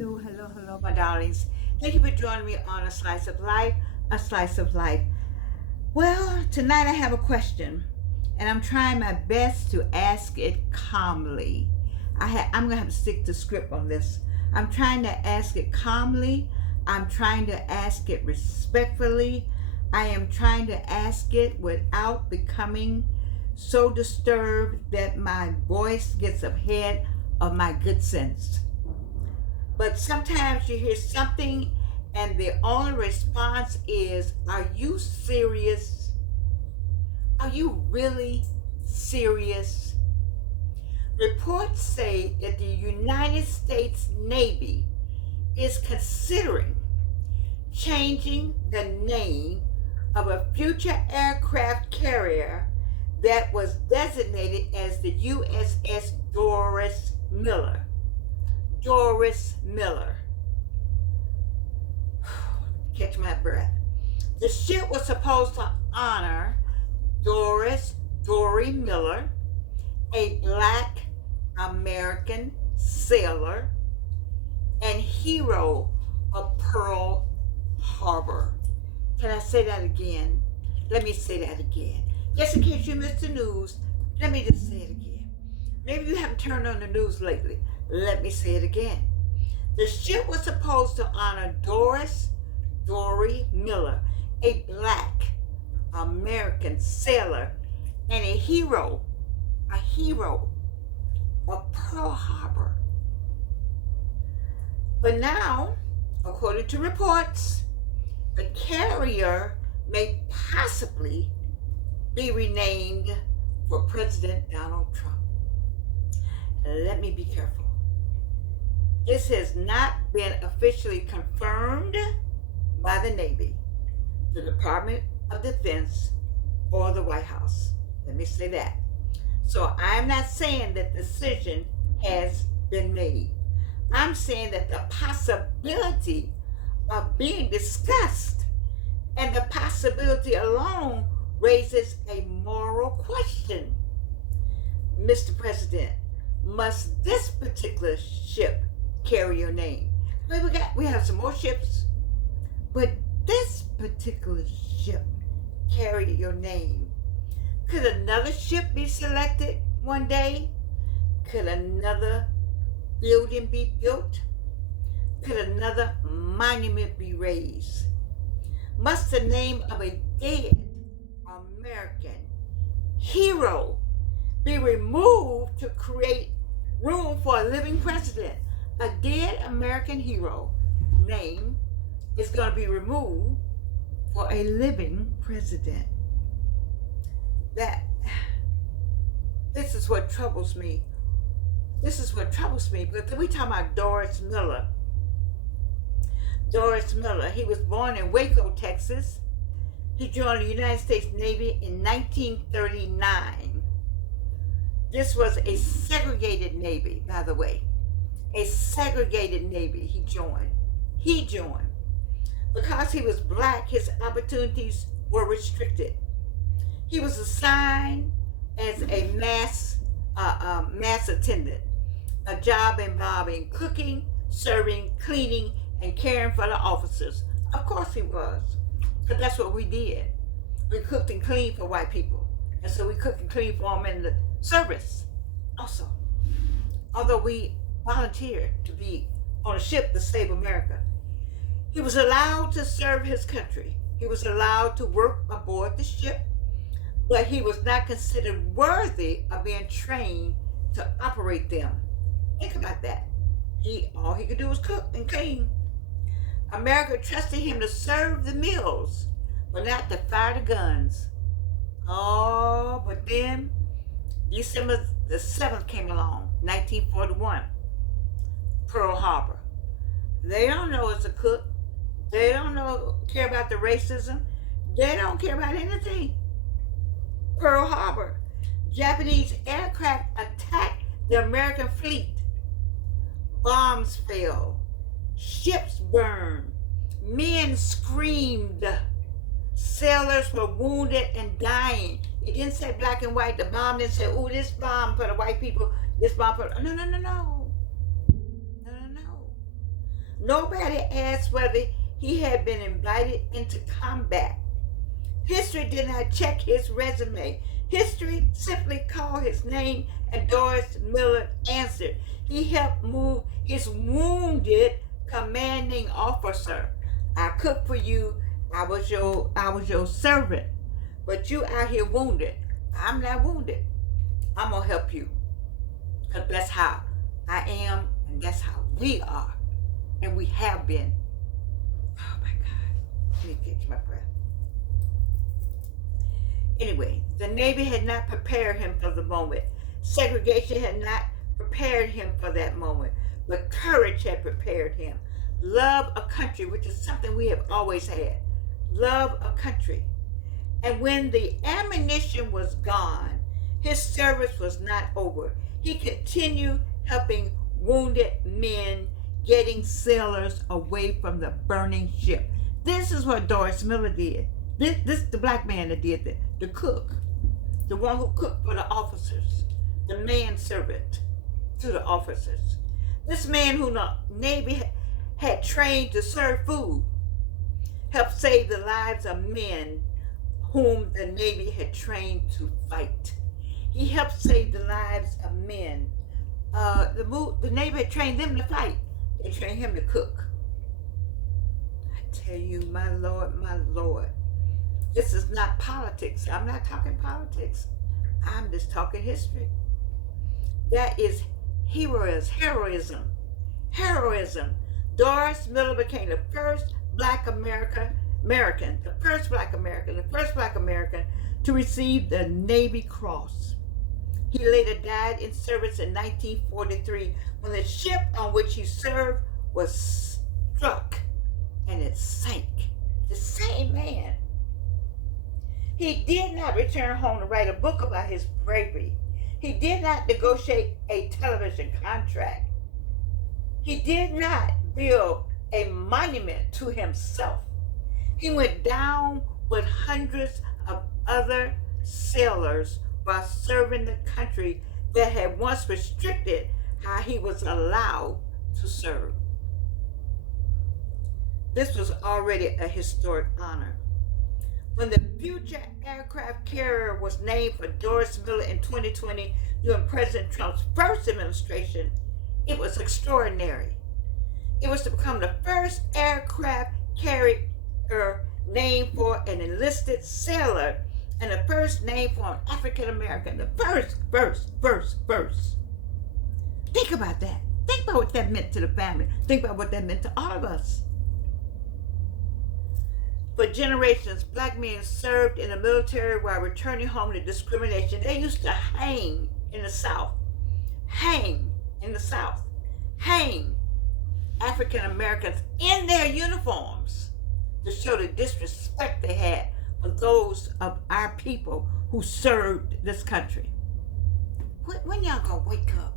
Hello, hello, hello, my darlings. Thank you for joining me on A Slice of Life, A Slice of Life. Well, tonight I have a question, and I'm trying my best to ask it calmly. I'm going to have to stick to script on this. I'm trying to ask it calmly. I'm trying to ask it respectfully. I am trying to ask it without becoming so disturbed that my voice gets ahead of my good sense. But sometimes you hear something and the only response is, are you serious? Are you really serious? Reports say that the United States Navy is considering changing the name of a future aircraft carrier that was designated as the USS Doris Miller. Doris Miller. Catch my breath. The ship was supposed to honor Dory Miller, a Black American sailor and hero of Pearl Harbor. Can I say that again? Let me say that again. Just in case you missed the news, let me just say it again. Maybe you haven't turned on the news lately. Let me say it again. The ship was supposed to honor Dory Miller, a Black American sailor and a hero of Pearl Harbor. But now, according to reports, the carrier may possibly be renamed for President Donald Trump. Let me be careful. This has not been officially confirmed by the Navy, the Department of Defense, or the White House. Let me say that. So I'm not saying that the decision has been made. I'm saying that the possibility of being discussed and the possibility alone raises a moral question. Mr. President, must this particular ship carry your name? Well, we have some more ships, but this particular ship carry your name. Could another ship be selected one day? Could another building be built? Could another monument be raised? Must the name of a dead American hero be removed to create room for a living president? A dead American hero name is going to be removed for a living president. This is what troubles me. Because we talking about Doris Miller. Doris Miller, he was born in Waco, Texas. He joined the United States Navy in 1939. This was a segregated Navy, by the way. A segregated Navy he joined. Because he was Black, his opportunities were restricted. He was assigned as a mass attendant, a job involving cooking, serving, cleaning, and caring for the officers. Of course he was, because that's what we did. We cooked and cleaned for white people, and so we cooked and cleaned for them in the service also. Although we volunteered to be on a ship to save America. He was allowed to serve his country. He was allowed to work aboard the ship, but he was not considered worthy of being trained to operate them. Think about that. All he could do was cook and clean. America trusted him to serve the meals, but not to fire the guns. Oh, but then December the 7th came along, 1941, Pearl Harbor. They don't know it's a cook. They don't care about the racism. They don't care about anything. Pearl Harbor. Japanese aircraft attacked the American fleet. Bombs fell. Ships burned. Men screamed. Sailors were wounded and dying. It didn't say black and white. The bomb didn't say, oh, this bomb for the white people, this bomb for... No. Nobody asked whether he had been invited into combat. History did not check his resume. History simply called his name, and Doris Miller answered. He helped move his wounded commanding officer. I cooked for you. I was your servant. But you out here wounded. I'm not wounded. I'm gonna help you. Because that's how I am, and that's how we are. And we have been. Oh my God. Let me catch my breath. Anyway, the Navy had not prepared him for the moment. Segregation had not prepared him for that moment. But courage had prepared him. Love a country, which is something we have always had. Love a country. And when the ammunition was gone, his service was not over. He continued helping wounded men, getting sailors away from the burning ship. This is what Doris Miller did. This the black man that did that. The cook. The one who cooked for the officers. The manservant to the officers. This man who the Navy had trained to serve food helped save the lives of men whom the Navy had trained to fight. He helped save the lives of men. The Navy had trained them to fight. They trained him to cook. I tell you, my Lord, this is not politics. I'm not talking politics. I'm just talking history. That is heroism. Heroism. Doris Miller became the first black American to receive the Navy Cross. He later died in service in 1943 when the ship on which he served was struck and it sank. The same man. He did not return home to write a book about his bravery. He did not negotiate a television contract. He did not build a monument to himself. He went down with hundreds of other sailors while serving the country that had once restricted how he was allowed to serve. This was already a historic honor. When the future aircraft carrier was named for Doris Miller in 2020 during President Trump's first administration, it was extraordinary. It was to become the first aircraft carrier named for an enlisted sailor and the first name for an African American. The first. Think about that. Think about what that meant to the family. Think about what that meant to all of us. For generations, black men served in the military while returning home to discrimination. They used to hang in the South. Hang African Americans in their uniforms to show the disrespect they had for those of our people who served this country. When y'all gonna wake up?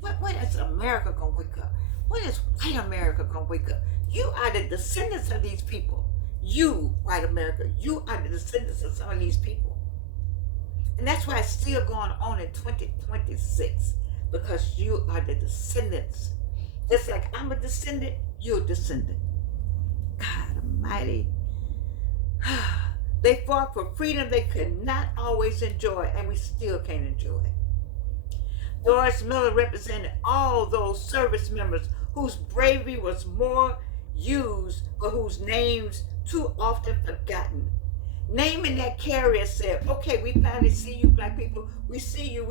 When is America gonna wake up? When is white America gonna wake up? You are the descendants of these people. You, white America, you are the descendants of some of these people. And that's why it's still going on in 2026, because you are the descendants. Just like I'm a descendant, you're a descendant. God Almighty. They fought for freedom they could not always enjoy, and we still can't enjoy it. Doris Miller represented all those service members whose bravery was more used, but whose names too often forgotten. Naming that carrier said, okay, we finally see you, black people. We see you.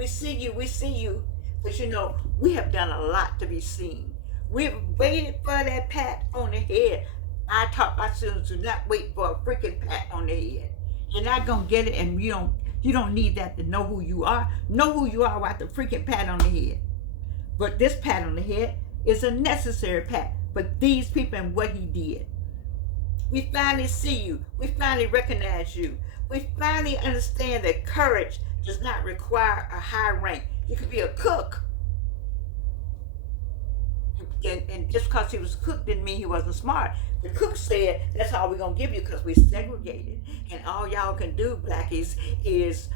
But you know, we have done a lot to be seen. We've waited for that pat on the head. I taught my students, do not wait for a freaking pat on the head. You're not going to get it, and you don't need that to know who you are. Know who you are without the freaking pat on the head. But this pat on the head is a necessary pat for these people and what he did. We finally see you. We finally recognize you. We finally understand that courage does not require a high rank. You could be a cook. And just because he was a cook didn't mean he wasn't smart. The cook said, that's all we're going to give you because we're segregated. And all y'all can do, blackies, is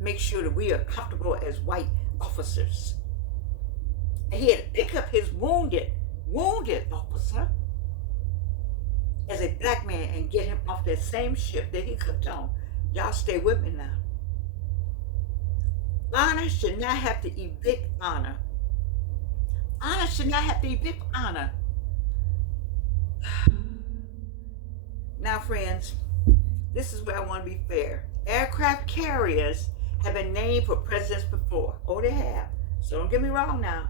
make sure that we are comfortable as white officers. And he had to pick up his wounded officer as a black man and get him off that same ship that he cooked on. Y'all stay with me now. Honor should not have to evict honor. Honor should not have to evict honor. Now, friends, this is where I want to be fair. Aircraft carriers have been named for presidents before. Oh, they have. So don't get me wrong now.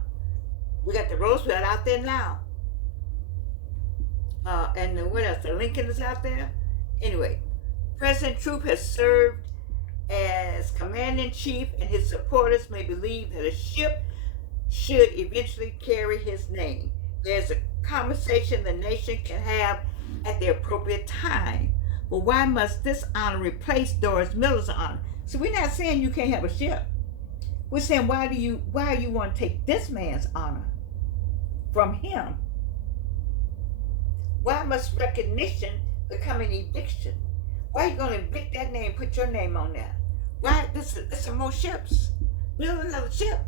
We got the Roosevelt out there now. And what else? The Lincoln is out there. Anyway, President Trump has served as commander-in-chief, and his supporters may believe that a ship should eventually carry his name. There's a conversation the nation can have at the appropriate time. But why must this honor replace Doris Miller's honor? So we're not saying you can't have a ship. We're saying why do you want to take this man's honor from him? Why must recognition become an eviction? Why are you going to evict that name, put your name on there? Why? This is some more ships. Build another ship.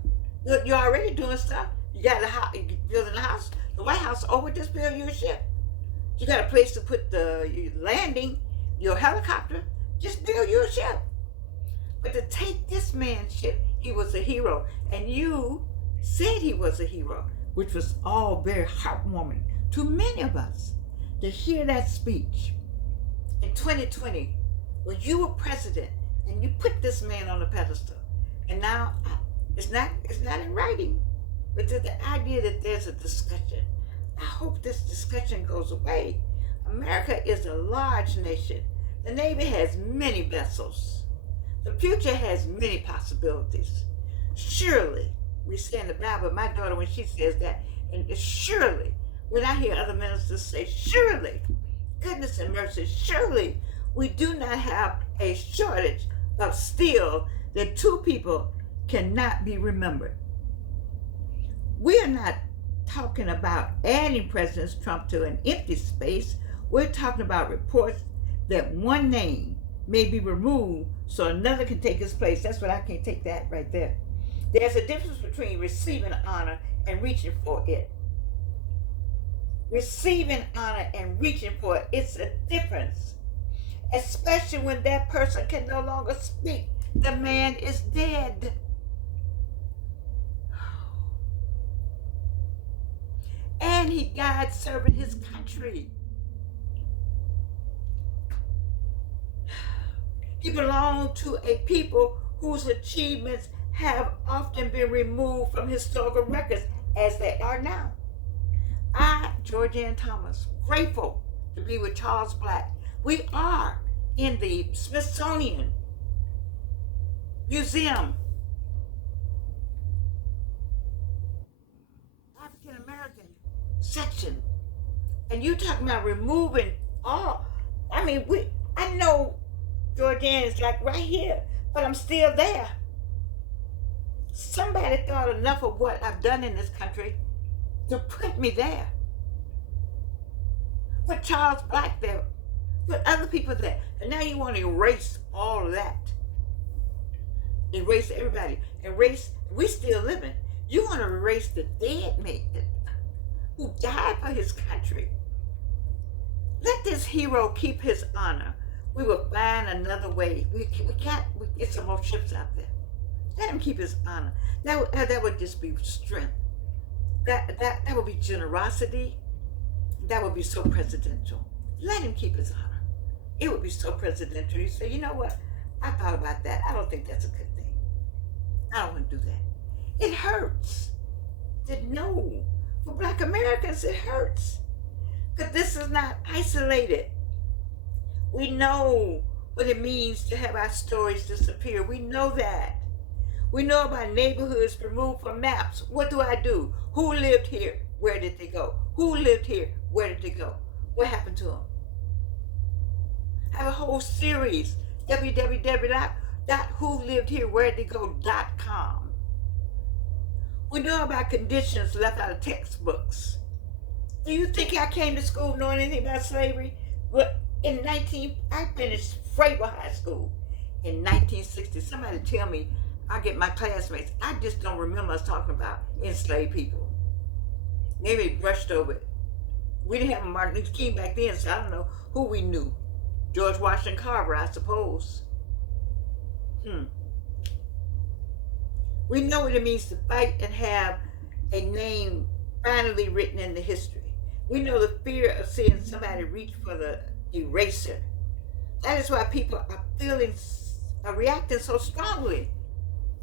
You're already doing stuff. You got a house, building a house. The White House, just build you a ship. You got a place to put the landing, your helicopter. Just build you a ship. But to take this man's ship, he was a hero. And you said he was a hero, which was all very heartwarming to many of us to hear that speech. In 2020, when you were president and you put this man on a pedestal, and now it's not in writing, but the idea that there's a discussion. I hope this discussion goes away. America is a large nation. The Navy has many vessels. The future has many possibilities. Surely, we say in the Bible, my daughter, when she says that, and surely, when I hear other ministers say, surely, goodness and mercy, surely we do not have a shortage of steel that two people cannot be remembered. We are not talking about adding President Trump to an empty space. We're talking about reports that one name may be removed so another can take his place. That's what I can take that right there. There's a difference between receiving honor and reaching for it. Receiving honor and reaching for it, it's a difference. Especially when that person can no longer speak. The man is dead. And he died serving his country. He belonged to a people whose achievements have often been removed from historical records as they are now. I, Georgianne Thomas, grateful to be with Charles Black. We are in the Smithsonian Museum. African American section. And you talking about removing all. I know Georgianne is like right here, but I'm still there. Somebody thought enough of what I've done in this country to put me there. Put Charles Black there. Put other people there. And now you want to erase all of that. Erase everybody. We still living. You want to erase the dead man who died for his country. Let this hero keep his honor. We will find another way. We get some more ships out there. Let him keep his honor. That would just be strength. That would be generosity. That would be so presidential. Let him keep his honor. It would be so presidential. You say, you know what? I thought about that. I don't think that's a good thing. I don't want to do that. It hurts. No. For Black Americans, it hurts. Because this is not isolated. We know what it means to have our stories disappear. We know that. We know about neighborhoods removed from maps. What do? Who lived here? Where did they go? Who lived here? Where did they go? What happened to them? I have a whole series, www.wholived.here.where-did-they-go.com. We know about conditions left out of textbooks. Do you think I came to school knowing anything about slavery? Well, I finished Fraval High School in 1960. Somebody tell me, I get my classmates. I just don't remember us talking about enslaved people. Maybe brushed over it. We didn't have a Martin Luther King back then, so I don't know who we knew. George Washington Carver, I suppose. We know what it means to fight and have a name finally written in the history. We know the fear of seeing somebody reach for the eraser. That is why people are reacting so strongly.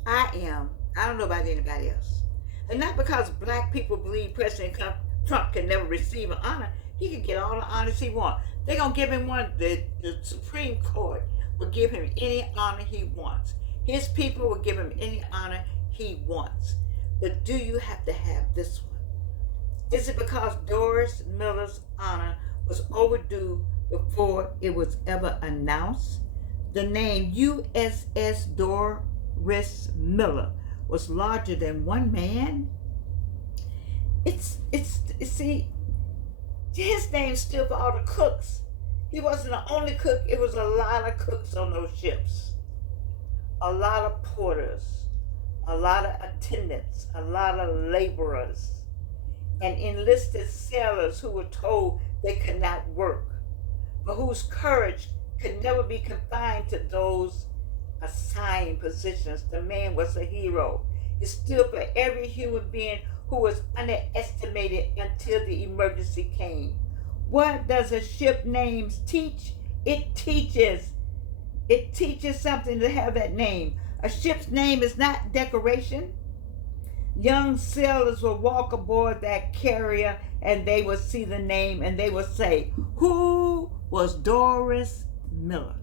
I am. I don't know about anybody else. And not because black people believe President Trump can never receive an honor. He can get all the honors he wants. They're going to give him one. The Supreme Court will give him any honor he wants. His people will give him any honor he wants. But do you have to have this one? Is it because Doris Miller's honor was overdue before it was ever announced? The name USS Doris Miller was larger than one man. See, his name stood for all the cooks. He wasn't the only cook. It was a lot of cooks on those ships. A lot of porters, a lot of attendants, a lot of laborers, and enlisted sailors who were told they could not work, but whose courage could never be confined to those assigned positions. The man was a hero. He stood for every human being who was underestimated until the emergency came. What does a ship name teach? It teaches something to have that name. A ship's name is not decoration. Young sailors will walk aboard that carrier and they will see the name and they will say, who was Doris Miller?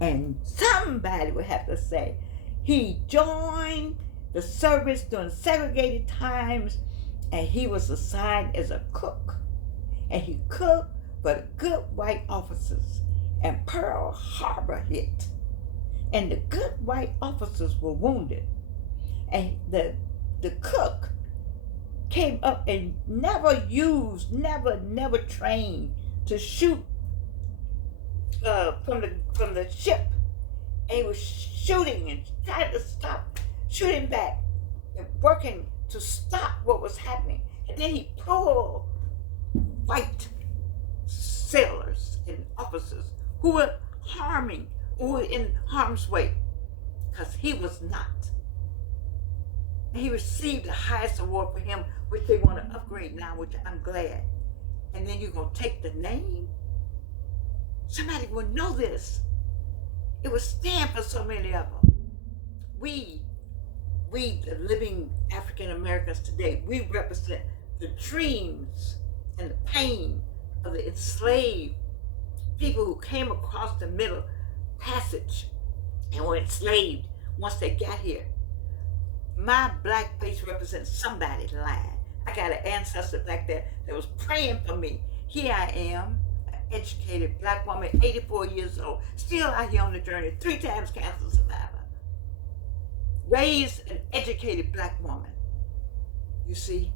And somebody would have to say, he joined the service during segregated times and he was assigned as a cook. And he cooked for the good white officers. And Pearl Harbor hit. And the good white officers were wounded. And the cook came up and never trained to shoot from the ship. And he was shooting and trying to stop, shooting back, and working to stop what was happening. And then he pulled white sailors and officers who were in harm's way, because he was not. And he received the highest award for him, which they want to upgrade now, which I'm glad. And then you're going to take the name? Somebody will know this. It would stand for so many of them. We, the living African Americans today, we represent the dreams and the pain of the enslaved people who came across the Middle Passage and were enslaved once they got here. My black face represents somebody's line. I got an ancestor back there that was praying for me. Here I am, an educated black woman, 84 years old, still out here on the journey, 3 times cancer survivor. Raised an educated black woman, you see,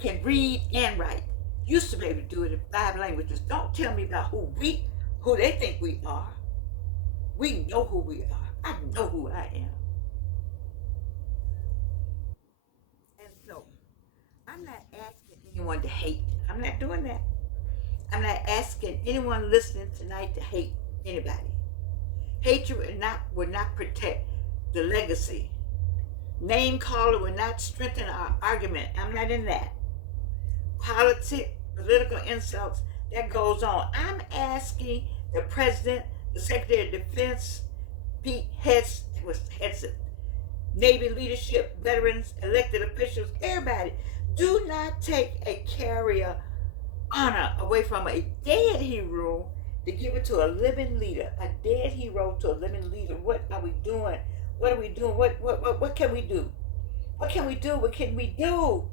can read and write. Used to be able to do it in 5 languages. Don't tell me about who they think we are. We know who we are. I know who I am. And so, I'm not asking anyone to hate. I'm not doing that. I'm not asking anyone listening tonight to hate anybody. Hatred would not protect the legacy. Name calling would not strengthen our argument. I'm not in that. Political insults, that goes on. I'm asking the President, the Secretary of Defense, Pete Heads, Navy leadership, veterans, elected officials, everybody, do not take a carrier honor away from a dead hero to give it to a living leader. A dead hero to a living leader. What are we doing? What are we doing? What can we do? What can we do? What can we do?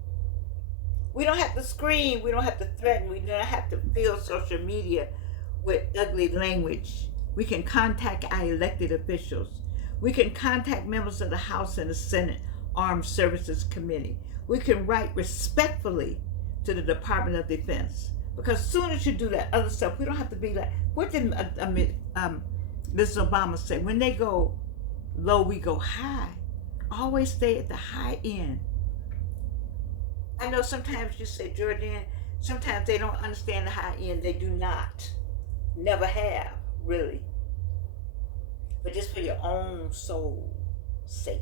We don't have to scream. We don't have to threaten. We don't have to fill social media with ugly language. We can contact our elected officials. We can contact members of the House and the Senate Armed Services Committee. We can write respectfully to the Department of Defense. Because as soon as you do that other stuff, we don't have to be like, what did Mrs. Obama say? When they go low, we go high. Always stay at the high end. I know sometimes you say, Jordan, Sometimes they don't understand the high end. They do not. Never have, really. But just for your own soul's sake.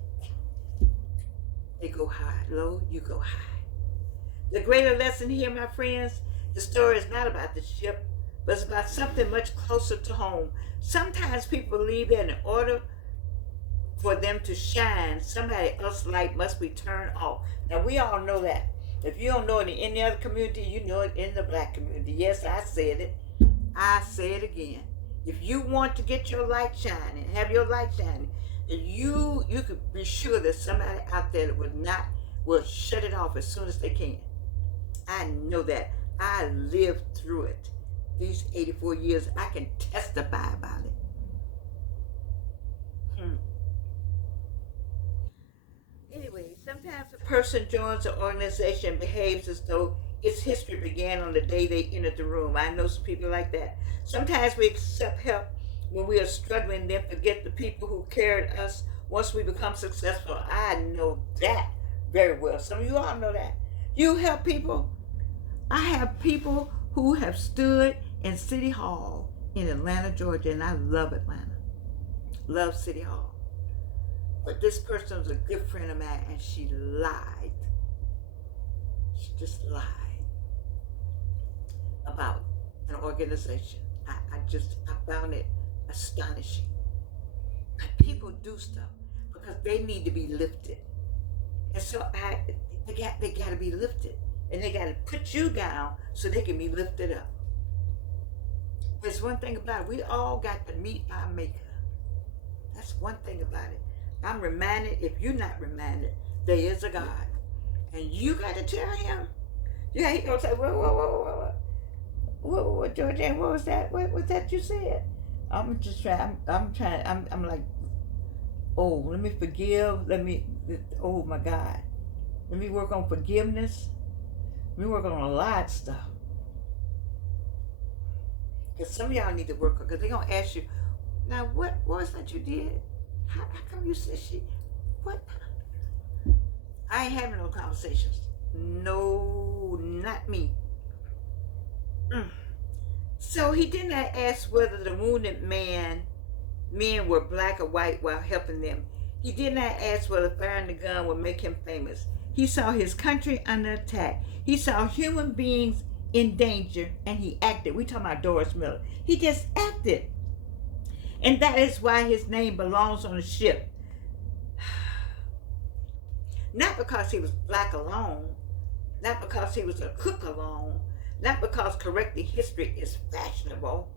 They go high. Low, you go high. The greater lesson here, my friends, the story is not about the ship, but it's about something much closer to home. Sometimes people believe that in order for them to shine, somebody else's light must be turned off. Now, we all know that. If you don't know it in any other community, you know it in the black community. Yes, I said it. I say it again. If you want to get your light shining, have your light shining, you could be sure that somebody out there that will shut it off as soon as they can. I know that. I lived through it. These 84 years, I can testify about it. Anyway, sometimes a person joins an organization and behaves as though its history began on the day they entered the room. I know some people like that. Sometimes we accept help when we are struggling, then forget the people who carried us once we become successful. I know that very well. Some of you all know that. You help people. I have people who have stood in City Hall in Atlanta, Georgia, and I love Atlanta. Love City Hall. But this person was a good friend of mine, and she lied. She just lied about an organization. I found it astonishing. But people do stuff because they need to be lifted. And so they got to be lifted. And they got to put you down so they can be lifted up. There's one thing about it. We all got to meet our maker. That's one thing about it. I'm reminded, if you're not reminded, there is a God. And you got to tell him. Yeah, he going to say, whoa. What, Georgianne, what was that? What was that you said? I'm just trying, I'm like, oh, let me forgive. Oh my God. Let me work on forgiveness. Let me work on a lot of stuff. Because some of y'all need to work on, because they're going to ask you, now what was that you did? How come you said what? I ain't having no conversations. No, not me. So he did not ask whether the wounded men were black or white while helping them. He did not ask whether firing the gun would make him famous. He saw his country under attack. He saw human beings in danger, and he acted. We talking about Doris Miller. He just acted. And that is why his name belongs on the ship. Not because he was black alone, not because he was a cook alone, not because correcting history is fashionable.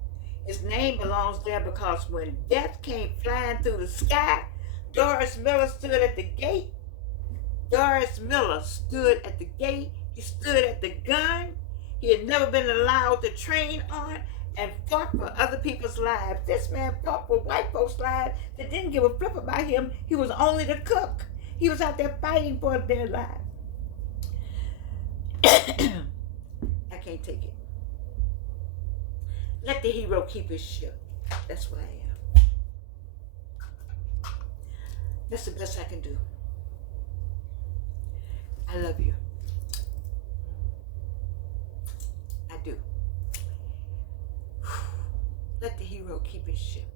His name belongs there because when death came flying through the sky, Doris Miller stood at the gate. Doris Miller stood at the gate. He stood at the gun. He had never been allowed to train on and fought for other people's lives. This man fought for white folks' lives that didn't give a flip about him. He was only the cook. He was out there fighting for their lives. I can't take it. Let the hero keep his ship. That's what I am. That's the best I can do. I love you. I do. Let the hero keep his ship.